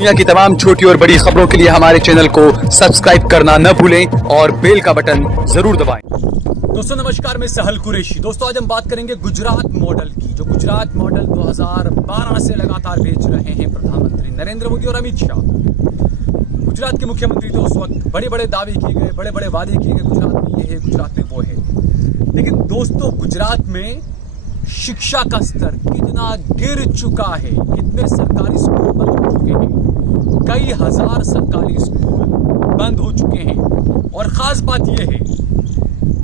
दुनिया की तमाम छोटी और बड़ी खबरों के लिए हमारे चैनल को सब्सक्राइब करना न भूलें और बेल का बटन जरूर दबाएं। दोस्तों नमस्कार, मैं सहल कुरैशी। दोस्तों आज हम बात करेंगे गुजरात मॉडल की, जो गुजरात मॉडल 2012 से लगातार भेज रहे हैं प्रधानमंत्री नरेंद्र मोदी और अमित शाह। गुजरात के मुख्यमंत्री तो उस वक्त बड़े बड़े दावे किए गए, बड़े बड़े वादे किए गए, गुजरात में ये है, गुजरात में वो है। लेकिन दोस्तों गुजरात में शिक्षा का स्तर कितना गिर चुका है, कितने सरकारी स्कूल बंद हो चुके हैं, कई हजार सरकारी स्कूल बंद हो चुके हैं। और खास बात यह है,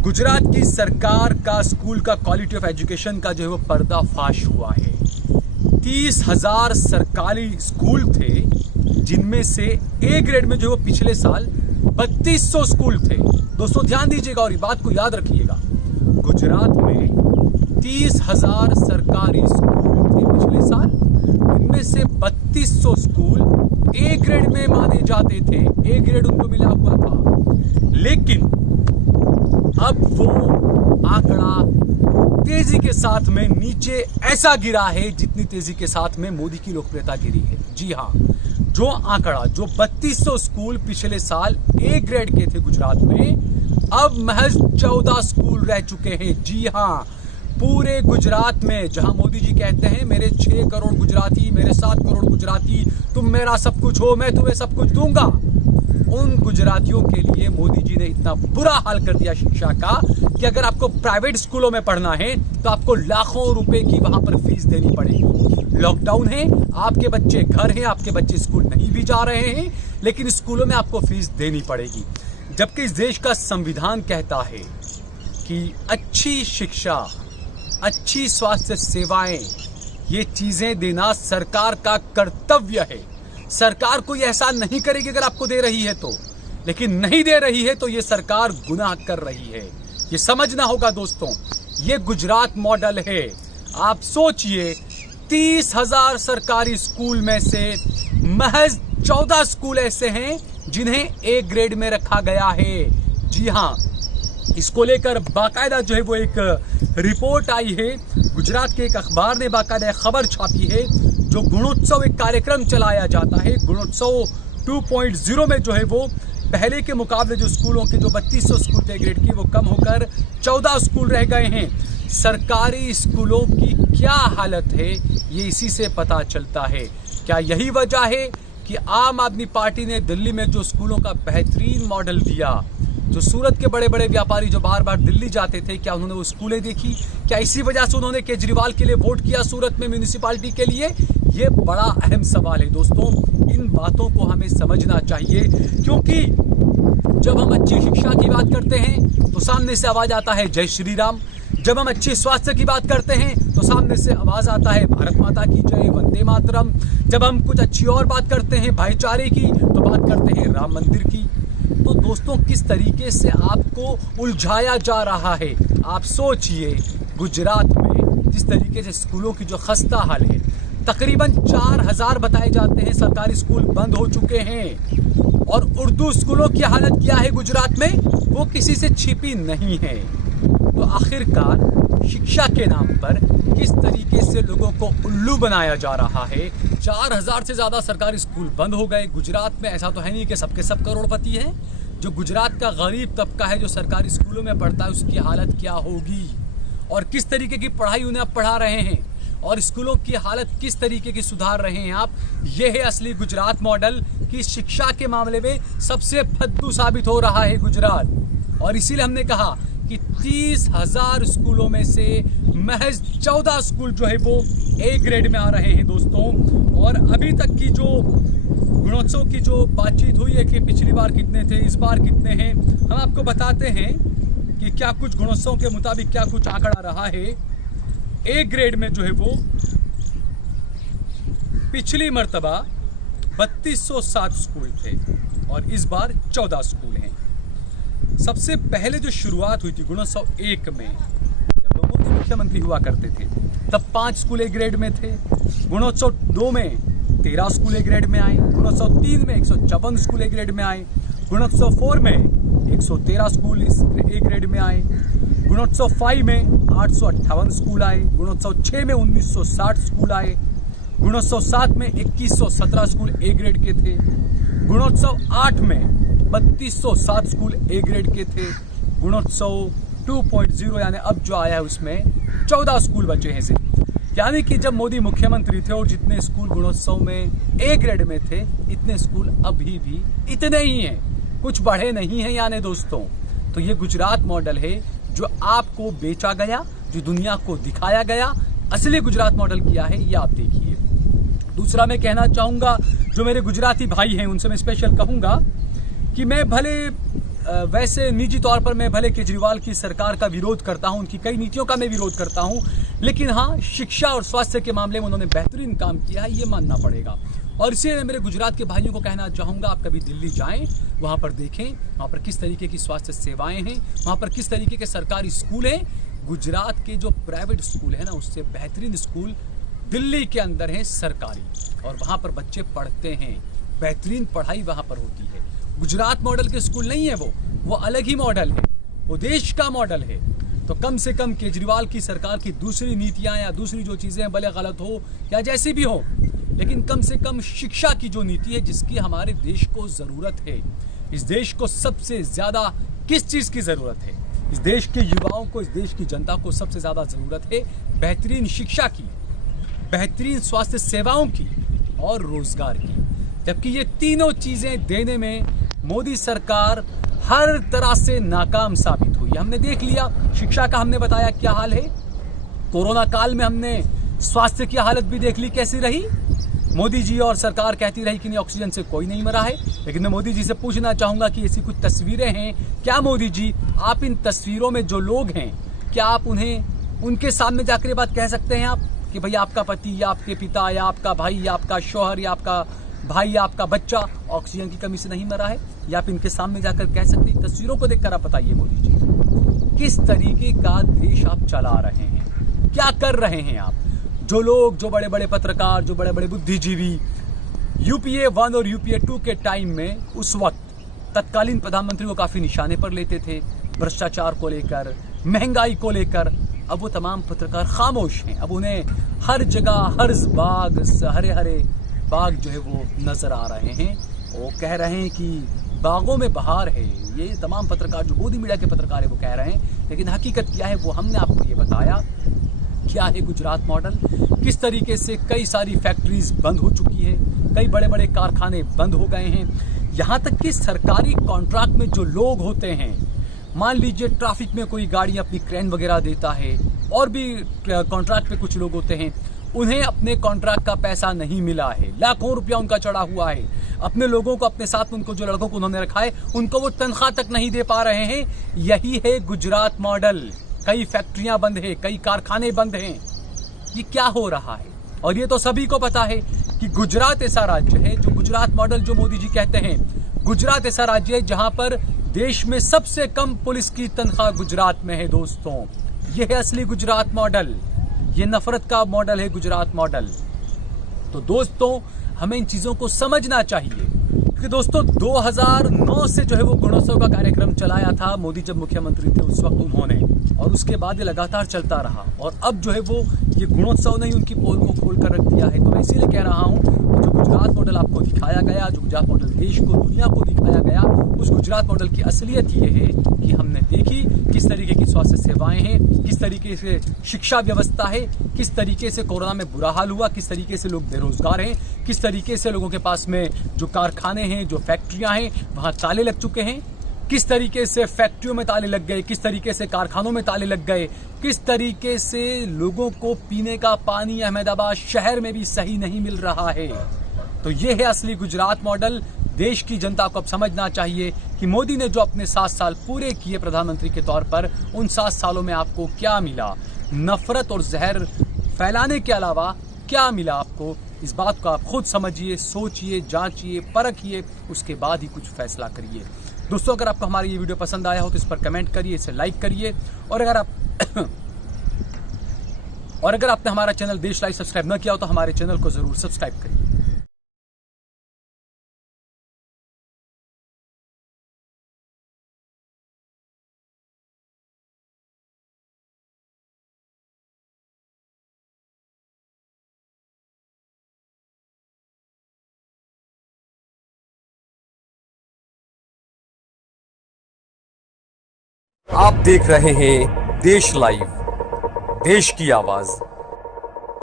गुजरात की सरकार का स्कूल का क्वालिटी ऑफ एजुकेशन का जो है वो पर्दाफाश हुआ है। 30,000 सरकारी स्कूल थे, जिनमें से ए ग्रेड में जो वो पिछले साल 3200 स्कूल थे। दोस्तों ध्यान दीजिएगा और ये बात को याद रखिएगा, गुजरात में 30,000 सरकारी स्कूल थे पिछले साल, इनमें से 3200 स्कूल ए ग्रेड में माने जाते थे, ए ग्रेड उनको मिला हुआ था। लेकिन अब वो आंकड़ा तेजी के साथ में नीचे ऐसा गिरा है जितनी तेजी के साथ में मोदी की लोकप्रियता गिरी है। जी हाँ, जो आंकड़ा जो 3200 स्कूल पिछले साल ए ग्रेड के थे गुजरात में, अब महज 14 स्कूल रह चुके हैं। जी हाँ, पूरे गुजरात में जहां मोदी जी कहते हैं मेरे 6 करोड़ गुजराती, मेरे 7 करोड़ गुजराती, तुम मेरा सब कुछ हो, मैं तुम्हें सब कुछ दूंगा, उन गुजरातियों के लिए मोदी जी ने इतना बुरा हाल कर दिया शिक्षा का कि अगर आपको प्राइवेट स्कूलों में पढ़ना है तो आपको लाखों रुपए की वहां पर फीस देनी पड़ेगी। लॉकडाउन है, आपके बच्चे घर हैं, आपके बच्चे स्कूल नहीं भी जा रहे हैं, लेकिन स्कूलों में आपको फीस देनी पड़ेगी। जबकि इस देश का संविधान कहता है कि अच्छी शिक्षा, अच्छी स्वास्थ्य सेवाएं, ये चीजें देना सरकार का कर्तव्य है। सरकार कोई एहसान नहीं करेगी अगर आपको दे रही है तो, लेकिन नहीं दे रही है तो ये सरकार गुनाह कर रही है। ये समझना होगा दोस्तों, ये गुजरात मॉडल है। आप सोचिए, 30,000 सरकारी स्कूल में से महज 14 स्कूल ऐसे हैं जिन्हें ए ग्रेड में रखा गया है। जी हाँ, इसको लेकर बाकायदा जो है वो एक रिपोर्ट आई है, गुजरात के एक अखबार ने बाकायदा खबर छापी है। जो गुणोत्सव एक कार्यक्रम चलाया जाता है, गुणोत्सव 2.0 में जो है वो पहले के मुकाबले जो स्कूलों के जो 3200 स्कूल थे ग्रेड की, वो कम होकर 14 स्कूल रह गए हैं। सरकारी स्कूलों की क्या हालत है ये इसी से पता चलता है। क्या यही वजह है कि आम आदमी पार्टी ने दिल्ली में जो स्कूलों का बेहतरीन मॉडल दिया, जो सूरत के बड़े बड़े व्यापारी जो बार बार दिल्ली जाते थे, क्या उन्होंने वो स्कूलें देखी? क्या इसी वजह से उन्होंने केजरीवाल के लिए वोट किया सूरत में म्यूनिसिपैलिटी के लिए? ये बड़ा अहम सवाल है दोस्तों, इन बातों को हमें समझना चाहिए, क्योंकि जब हम अच्छी शिक्षा की बात करते हैं तो सामने से आवाज आता है जय श्री राम, जब हम अच्छे स्वास्थ्य की बात करते हैं तो सामने से आवाज आता है भारत माता की जय, वंदे मातरम, जब हम कुछ अच्छी और बात करते हैं भाईचारे की तो बात करते हैं राम मंदिर की। तो दोस्तों किस तरीके से आपको उलझाया जा रहा है, आप सोचिए। गुजरात में जिस तरीके से स्कूलों की जो खस्ता हाल है, तकरीबन 4000 बताए जाते हैं सरकारी स्कूल बंद हो चुके हैं। और उर्दू स्कूलों की हालत क्या है गुजरात में, वो किसी से छिपी नहीं है। तो आखिरकार शिक्षा के नाम पर किस तरीके से लोगों को उल्लू बनाया जा रहा है। 4000 से ज्यादा सरकारी स्कूल बंद हो गए गुजरात में। ऐसा तो है नहीं कि सबके सब करोड़पति हैं। जो गुजरात का गरीब तबका है जो सरकारी स्कूलों में पढ़ता है, उसकी हालत क्या होगी और किस तरीके की पढ़ाई उन्हें आप पढ़ा रहे हैं और स्कूलों की हालत किस तरीके की सुधार रहे हैं आप। यह है असली गुजरात मॉडल कि शिक्षा के मामले में सबसे फद्दू साबित हो रहा है गुजरात। और इसीलिए हमने कहा कि 30,000 स्कूलों में से महज 14 स्कूल जो है वो ए ग्रेड में आ रहे हैं दोस्तों। और अभी तक की जो गुणोत्सव की जो बातचीत हुई है कि पिछली बार कितने थे, इस बार कितने हैं, हम आपको बताते हैं कि क्या कुछ गुणोत्सव के मुताबिक क्या कुछ आंकड़ा रहा है। ए ग्रेड में जो है वो पिछली मर्तबा 3207 स्कूल थे और इस बार 14 स्कूल हैं। सबसे पहले जो शुरुआत हुई थी गुणोत्सव 1 में, जब मोदी मुख्यमंत्री हुआ करते थे, तब 5 स्कूल ए ग्रेड में थे। गुणोत्सव 2 में 13 स्कूल ए ग्रेड में आए। गुणोत्सव 3 में 154 स्कूल ए ग्रेड में आए। गुणोत्सव 4 में 113 स्कूल ए ग्रेड में आए। गुणोत्सव 5 में 858 स्कूल आए। गुणोत्सव 6 में 1960 स्कूल आए। गुणोत्सव 7 में 2117 स्कूल ए ग्रेड के थे। गुणोत्सव 8 में 3207 स्कूल ए ग्रेड के थे। गुणोत्सव 2.0 यानी अब जो आया है उसमें 14 स्कूल बचे हैं सिर्फ। यानी कि जब मोदी मुख्यमंत्री थे और जितने स्कूल गुणोत्सव में ए ग्रेड में थे, इतने स्कूल अभी भी इतने ही हैं, कुछ बढ़े नहीं हैं। यानी दोस्तों, तो ये गुजरात मॉडल है जो आपको बेचा गया, जो दुनिया को दिखाया गया। असली गुजरात मॉडल क्या है ये आप देखिए। दूसरा मैं कहना चाहूंगा, जो मेरे गुजराती भाई हैं उनसे मैं स्पेशल कहूंगा कि मैं भले वैसे निजी तौर पर मैं भले केजरीवाल की सरकार का विरोध करता हूं, उनकी कई नीतियों का मैं विरोध करता हूं, लेकिन हाँ, शिक्षा और स्वास्थ्य के मामले में उन्होंने बेहतरीन काम किया है, ये मानना पड़ेगा। और इसलिए मेरे गुजरात के भाइयों को कहना चाहूंगा, आप कभी दिल्ली जाएं, वहां पर देखें वहां पर किस तरीके की स्वास्थ्य सेवाएं हैं, वहां पर किस तरीके के सरकारी स्कूल हैं। गुजरात के जो प्राइवेट स्कूल है ना, उससे बेहतरीन स्कूल दिल्ली के अंदर है सरकारी, और वहां पर बच्चे पढ़ते हैं, बेहतरीन पढ़ाई वहां पर होती है। गुजरात मॉडल के स्कूल नहीं है वो अलग ही मॉडल है, वो देश का मॉडल है। तो कम से कम केजरीवाल की सरकार की दूसरी नीतियां या दूसरी जो चीजें भले गलत हो या जैसी भी हो, लेकिन कम से कम शिक्षा की जो नीति है जिसकी हमारे देश को जरूरत है। इस देश को सबसे ज्यादा किस चीज की जरूरत है? इस देश के युवाओं को, इस देश की जनता को सबसे ज्यादा जरूरत है बेहतरीन शिक्षा की, बेहतरीन स्वास्थ्य सेवाओं की और रोजगार की। जबकि ये तीनों चीजें देने में मोदी सरकार हर तरह से नाकाम साबित हुई। हमने देख लिया, शिक्षा का हमने बताया क्या हाल है, कोरोना काल में हमने स्वास्थ्य की हालत भी देख ली कैसी रही। मोदी जी और सरकार कहती रही कि नहीं, ऑक्सीजन से कोई नहीं मरा है। लेकिन मैं मोदी जी से पूछना चाहूंगा कि ऐसी कुछ तस्वीरें हैं क्या मोदी जी, आप इन तस्वीरों में जो लोग हैं, क्या आप उन्हें उनके सामने जाकर ये बात कह सकते हैं आप कि भाई आपका पति या आपके पिता या आपका भाई या आपका शौहर या आपका भाई या आपका बच्चा ऑक्सीजन की कमी से नहीं मरा है? या आप इनके सामने जाकर कह सकते हैं? तस्वीरों को देखकर आप बताइए मोदी जी, किस तरीके का देश आप चला रहे हैं, क्या कर रहे हैं आप? जो लोग, जो बड़े बड़े पत्रकार, जो बड़े बड़े बुद्धिजीवी यूपीए 1 और यूपीए 2 के टाइम में उस वक्त तत्कालीन प्रधानमंत्री को काफी निशाने पर लेते थे, भ्रष्टाचार को लेकर, महंगाई को लेकर, अब वो तमाम पत्रकार खामोश हैं। अब उन्हें हर जगह हर बाग, हरे हरे बाग जो है वो नजर आ रहे हैं। वो कह रहे हैं कि बागों में बहार है। ये तमाम पत्रकार, जो गोदी मीडिया के पत्रकार है, वो कह रहे हैं, लेकिन हकीकत क्या है वो हमने आपको ये बताया। क्या है गुजरात मॉडल, किस तरीके से कई सारी फैक्ट्रीज बंद हो चुकी है, कई बड़े बड़े कारखाने बंद हो गए हैं। यहाँ तक कि सरकारी कॉन्ट्रैक्ट में जो लोग होते हैं, मान लीजिए ट्रैफिक में कोई गाड़ी अपनी क्रेन वगैरह देता है, और भी कॉन्ट्रैक्ट पे कुछ लोग होते हैं, उन्हें अपने कॉन्ट्रैक्ट का पैसा नहीं मिला है, लाखों रुपया उनका चढ़ा हुआ है। अपने लोगों को, अपने साथ उनको, जो लड़कों को उन्होंने रखा है, उनको वो तनख्वाह तक नहीं दे पा रहे हैं। यही है गुजरात मॉडल। कई फैक्ट्रियां बंद है, कई कारखाने बंद हैं। ये क्या हो रहा है? और ये तो सभी को पता है कि गुजरात ऐसा राज्य है, जो गुजरात मॉडल जो मोदी जी कहते हैं, गुजरात ऐसा राज्य है जहां पर देश में सबसे कम पुलिस की तनख्वाह गुजरात में है। दोस्तों, ये है असली गुजरात मॉडल, ये नफरत का मॉडल है गुजरात मॉडल। तो दोस्तों, हमें इन चीजों को समझना चाहिए कि दोस्तों 2009 से जो है वो गुणोत्सव का कार्यक्रम चलाया था मोदी जब मुख्यमंत्री थे उस वक्त उन्होंने, और उसके बाद ये लगातार चलता रहा। और अब जो है वो ये गुणोत्सव ने उनकी पोल को खोल कर रख दिया है। तो मैं इसीलिए कह रहा हूँ, जो गुजरात मॉडल आपको दिखाया गया, जो गुजरात मॉडल देश को, दुनिया को दिखाया गया, उस गुजरात मॉडल की असलियत ये है कि हमने देखी किस तरीके की स्वास्थ्य सेवाएं हैं, किस तरीके से शिक्षा व्यवस्था है, किस तरीके से कोरोना में बुरा हाल हुआ, किस तरीके से लोग बेरोजगार हैं, किस तरीके से लोगों के पास में जो कारखाने हैं, जो फैक्ट्रियां हैं, वहां ताले लग चुके हैं, किस तरीके से फैक्ट्रियों में ताले लग गए, किस तरीके से कारखानों में ताले लग गए, किस तरीके से लोगों को पीने का पानी अहमदाबाद शहर में भी सही नहीं मिल रहा है। तो ये है असली गुजरात मॉडल। देश की जनता को अब समझना चाहिए कि मोदी ने जो अपने 7 साल पूरे किए प्रधानमंत्री के तौर पर, उन 7 सालों में आपको क्या मिला? नफरत और जहर फैलाने के अलावा क्या मिला आपको? इस बात को आप खुद समझिए, सोचिए, जांचिए, परखिए, उसके बाद ही कुछ फैसला करिए। दोस्तों, अगर आपको हमारी ये वीडियो पसंद आया हो तो इस पर कमेंट करिए, इसे लाइक करिए, और अगर आपने हमारा चैनल देश लाइव सब्सक्राइब न किया हो तो हमारे चैनल को जरूर सब्सक्राइब करिए। आप देख रहे हैं देश लाइव, देश की आवाज।